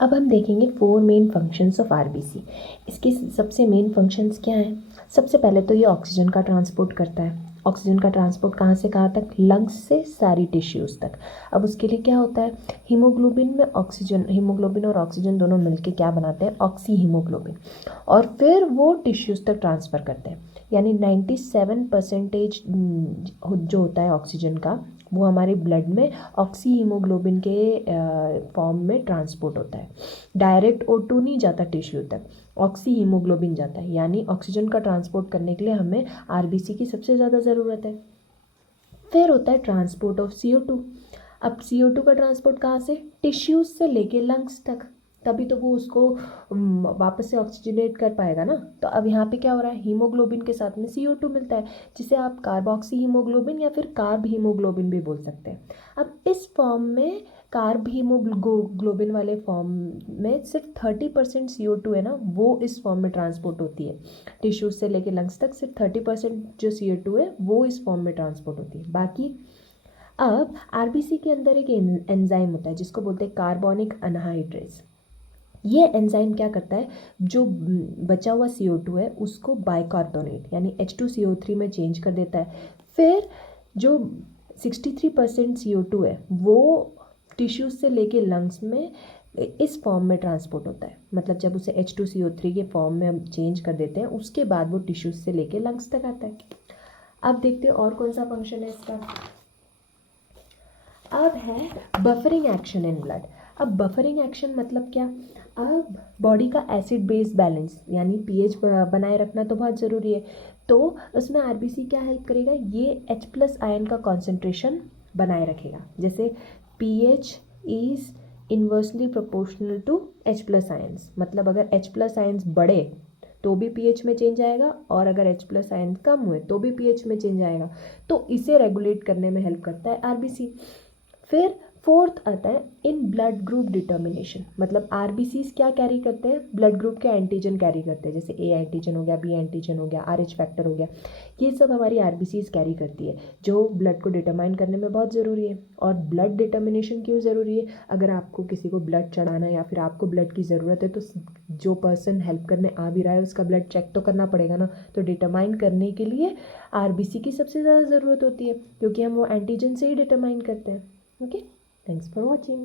अब हम देखेंगे 4 मेन फंक्शंस ऑफ आरबीसी। इसके सबसे मेन फंक्शंस क्या हैं? सबसे पहले तो ये ऑक्सीजन का ट्रांसपोर्ट करता है। ऑक्सीजन का ट्रांसपोर्ट कहाँ से कहाँ तक? लंग्स से सारी टिश्यूज़ तक। अब उसके लिए क्या होता है? हीमोग्लोबिन में ऑक्सीजन, हीमोग्लोबिन और ऑक्सीजन दोनों मिलके क्या बनाते हैं? Oxy haemoglobin. और फिर वो टिश्यूज़ तक ट्रांसफ़र करते हैं। यानी 97% जो होता है ऑक्सीजन का, वो हमारे ब्लड में ऑक्सी हीमोग्लोबिन के फॉर्म में ट्रांसपोर्ट होता है। डायरेक्ट O2 नहीं जाता टिश्यू तक, ऑक्सी हीमोग्लोबिन जाता है। यानी ऑक्सीजन का ट्रांसपोर्ट करने के लिए हमें आरबीसी की सबसे ज़्यादा ज़रूरत है। फिर होता है ट्रांसपोर्ट ऑफ CO2। अब CO2 का ट्रांसपोर्ट कहाँ से? टिश्यूज से लेके लंग्स तक, तभी तो वो उसको वापस से ऑक्सीजनेट कर पाएगा ना। तो अब यहाँ पे क्या हो रहा है? हीमोग्लोबिन के साथ में CO2 मिलता है, जिसे आप कार्बोक्सी हीमोग्लोबिन या फिर कार्ब हीमोग्लोबिन भी बोल सकते हैं। अब इस फॉर्म में, कार्ब हीमोग्लोबिन वाले फॉर्म में सिर्फ 30% CO2 है ना, वो इस फॉर्म में ट्रांसपोर्ट होती है। टिश्यूज से लेके लंग्स तक सिर्फ 30% जो CO2 है वो इस फॉर्म में ट्रांसपोर्ट होती है। बाकी अब आरबीसी के अंदर एक एंजाइम होता है जिसको बोलते हैं कार्बोनिक अनहाइड्रेज। ये एंजाइम क्या करता है? जो बचा हुआ CO2 है उसको बाइकार्बोनेट यानी H2CO3 में चेंज कर देता है। फिर जो 63% CO2 है वो टिश्यूज से लेके लंग्स में इस फॉर्म में ट्रांसपोर्ट होता है। मतलब जब उसे H2CO3 के फॉर्म में हम चेंज कर देते हैं उसके बाद वो टिश्यूज से लेके लंग्स तक आता है। अब देखते हैं और कौन सा फंक्शन है इसका। अब है बफरिंग एक्शन इन ब्लड। अब बफरिंग एक्शन मतलब क्या? अब बॉडी का एसिड बेस बैलेंस यानी पीएच बनाए रखना तो बहुत ज़रूरी है। तो उसमें आरबीसी क्या हेल्प करेगा? ये H+ आयन का कॉन्सेंट्रेशन बनाए रखेगा। जैसे pH is inversely proportional to H+ ions. मतलब अगर H+ आयन्स बढ़े तो भी पीएच में चेंज आएगा, और अगर H+ आयन कम हुए तो भी पीएच में चेंज आएगा। तो इसे रेगुलेट करने में हेल्प करता है आरबीसी। फिर फोर्थ आता है इन ब्लड ग्रुप डिटर्मिनेशन। मतलब आरबीसीज क्या कैरी करते हैं? ब्लड ग्रुप के एंटीजन कैरी करते हैं। जैसे ए एंटीजन हो गया, बी एंटीजन हो गया, RH फैक्टर हो गया। ये सब हमारी आरबीसीज कैरी करती है, जो ब्लड को डिटरमाइन करने में बहुत ज़रूरी है। और ब्लड डिटर्मिनेशन क्यों ज़रूरी है? अगर आपको किसी को ब्लड चढ़ाना है या फिर आपको ब्लड की ज़रूरत है तो जो पर्सन हेल्प करने आ भी रहा है उसका ब्लड चेक तो करना पड़ेगा ना। तो डिटरमाइन करने के लिए आरबीसी की सबसे ज़्यादा ज़रूरत होती है, क्योंकि हम वो एंटीजन से ही डिटरमाइन करते हैं। Okay, thanks for watching.